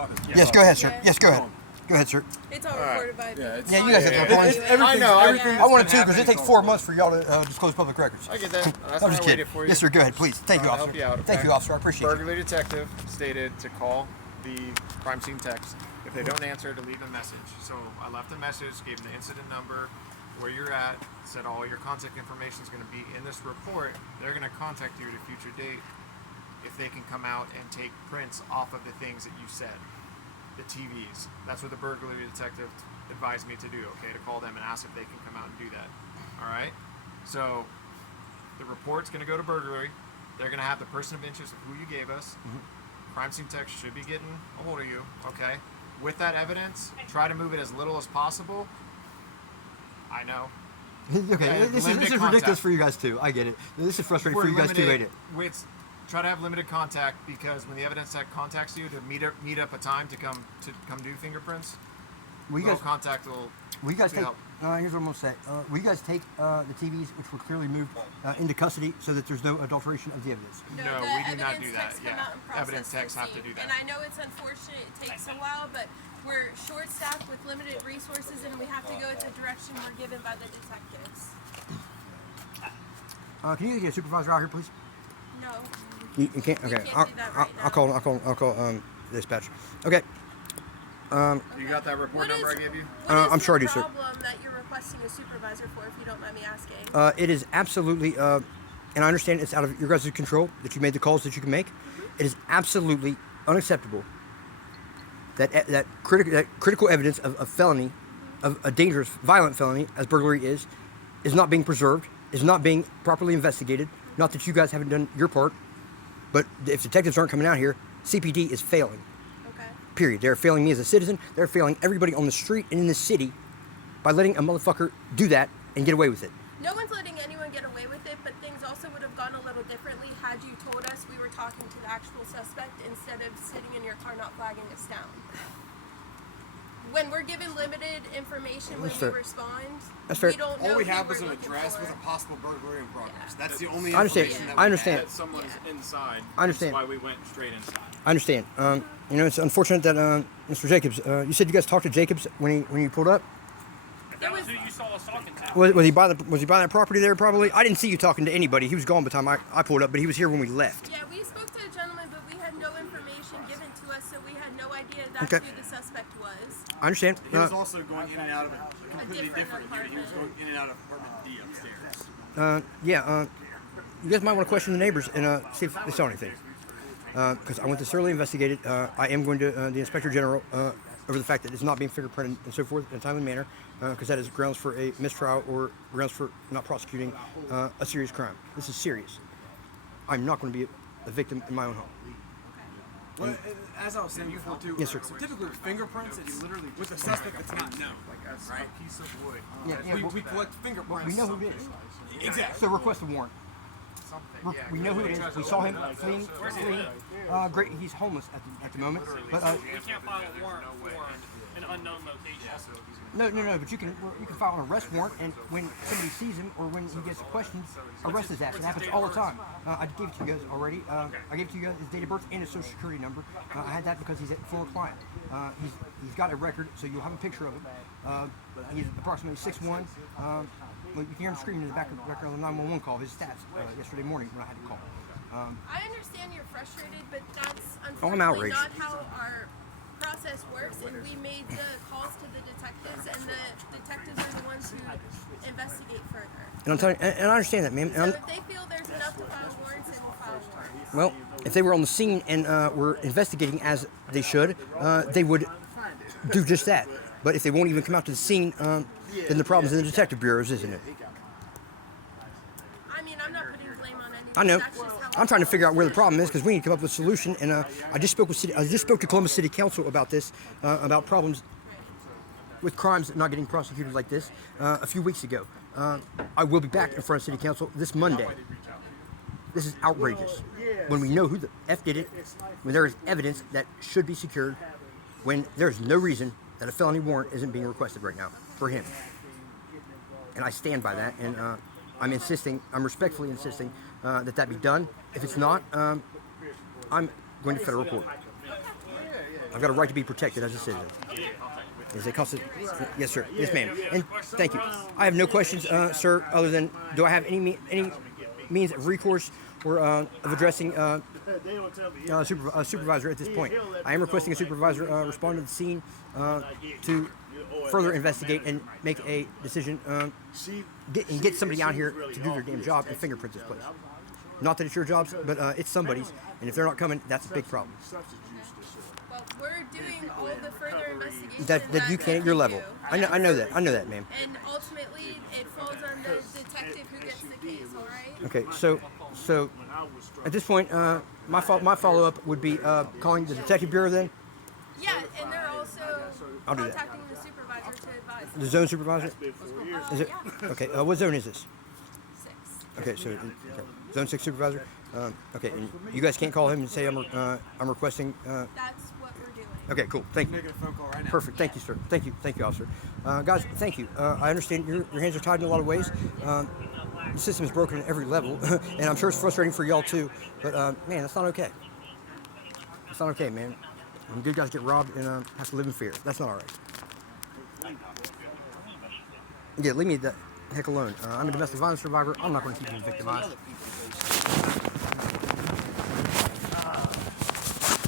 talking. Yes, go ahead, sir. Yes, go ahead. Go ahead, sir. It's all recorded by me. Yeah, You guys have to apologize. I know. I wanted to because it takes 4 months for y'all to disclose public records. I get that. That's I'm why just I kidding. waited for you. Yes, sir. Go ahead, please. Thank you, I'll officer. help you out, okay? Thank you, officer. I appreciate it. Burglary detective stated to call the crime scene text. If they don't answer, to leave a message. So I left a message, gave them the incident number, where you're at, said all your contact information is going to be in this report. They're going to contact you at a future date if they can come out and take prints off of the things that you said. The TVs. That's what the burglary detective advised me to do, okay? To call them and ask if they can come out and do that. Alright? So, the report's going to go to burglary. They're going to have the person of interest of who you gave us. Crime scene text should be getting a hold of you, okay? With that evidence, try to move it as little as possible. I know. Okay, this is ridiculous for you guys too. I get it. This is frustrating for you guys too, ain't it? Try to have limited contact because when the evidence tech contacts you to meet up a time to come do fingerprints, contact will. Will you guys take? Here's what I'm gonna say. Will you guys take the TVs, which were clearly moved, into custody so that there's no adulteration of the evidence? No, we do not do that. Yeah, evidence techs have to do that. And I know it's unfortunate; it takes a while, but we're short-staffed with limited resources, and we have to go to the direction we're given by the detectives. Can you get a supervisor out here, please? No. You can't. Okay, I'll call dispatch. Okay. You got that report number I gave you? I'm sure I do, sir. What is the problem that you're requesting a supervisor for, if you don't mind me asking? It is absolutely, and I understand it's out of your guys' control that you made the calls that you can make. It is absolutely unacceptable that critical evidence of felony, of a dangerous, violent felony, as burglary is not being preserved, is not being properly investigated. Not that you guys haven't done your part, but if detectives aren't coming out here, CPD is failing. Okay. Period. They're failing me as a citizen. They're failing everybody on the street and in the city by letting a motherfucker do that and get away with it. No one's letting anyone get away with it, but things also would have gone a little differently had you told us we were talking to the actual suspect instead of sitting in your car not flagging us down. When we're given limited information when we respond, we don't know all we who have we're is an looking address for. with a possible burglary in progress. That's the only I understand. information that I understand. have. That someone's inside. I understand. That's why we went straight inside. I understand. You know, it's unfortunate that Mr. Jacobs. You said you guys talked to Jacobs when you pulled up. That was who you saw us talking to. Was he buying that property there? Probably. I didn't see you talking to anybody. He was gone by the time I pulled up, but he was here when we left. Yeah, we spoke to a gentleman, but we had no information given to us, so we had no idea that's who the suspect was. I understand. He was also going in and out of a completely different unit. He was going in and out of apartment D upstairs. You guys might want to question the neighbors and see if they saw anything. Because I want this thoroughly investigated. I am going to the Inspector General over the fact that it's not being fingerprinted and so forth in a timely manner, because that is grounds for a mistrial or grounds for not prosecuting a serious crime. This is serious. I'm not going to be a victim in my own home. Well, as I was saying before too, Yes, sir. so typically with fingerprints, it's literally with a suspect that's not known. Like a piece of wood. We collect fingerprints. We know who it is. Exactly. So request a warrant. We know who it is. We saw him fleeing. Great. He's homeless at the moment. But We can't file a warrant for an unknown location. no. But you can file an arrest warrant, and when somebody sees him or when he gets questioned, arrest his ass. It happens all the time. I gave it to you guys already. I gave it to you guys his date of birth and his social security number. I had that because he's a former client. He's got a record, so you'll have a picture of him. He's approximately 6'1". You can hear him screaming in the background of the 911 call. His stats yesterday morning when I had to call. I understand you're frustrated, but that's I'm unfortunately outraged. not how our process works, and we made the calls to the detectives, and the detectives are the ones who investigate further. And I'm telling you, and I understand that, ma'am. So if they feel there's enough to file warrants, then we'll file warrants. Well, if they were on the scene and were investigating as they should, they would do just that. But if they won't even come out to the scene, then the problem's in the detective bureaus, isn't it? I mean, I'm not putting blame on anyone. I know. That's just how I'm trying to figure out where the problem is because we need to come up with a solution. And I just spoke to Columbus City Council about this, about problems with crimes not getting prosecuted like this a few weeks ago. I will be back in front of City Council this Monday. This is outrageous. When we know who the F did it, when there is evidence that should be secured, when there is no reason that a felony warrant isn't being requested right now for him. And I stand by that, and I'm respectfully insisting that be done. If it's not, I'm going to federal court. I've got a right to be protected as a citizen. Is it yes, sir. Yes, ma'am. And thank you. I have no questions, sir, other than do I have any means of recourse or of addressing a supervisor at this point? I am requesting a supervisor respond to the scene to further investigate and make a decision and get somebody out here to do their damn job and fingerprint this place. Not that it's your jobs, but it's somebody's, and if they're not coming, that's a big problem. Well, we're doing all the further investigation That you can at your level. do. I know that, ma'am. And ultimately, it falls on the detective who gets the case. All right. Okay, so at this point, my follow up would be calling the detective bureau then. Yeah, and they're also I'll do that. contacting the supervisor to advise. The zone supervisor. Is it okay? What zone is this? 6. Okay, so zone 6 supervisor. Okay, and you guys can't call him and say I'm requesting. That's what we're doing. Okay, cool. Thank you. Making a phone call right now. Perfect. Thank you, sir. Thank you, officer. Guys, thank you. I understand your hands are tied in a lot of ways. The system is broken at every level, and I'm sure it's frustrating for y'all too. But man, that's not okay. It's not okay, man. When good guys get robbed and have to live in fear, that's not all right. Yeah, leave me the heck alone. I'm a domestic violence survivor. I'm not going to keep being victimized.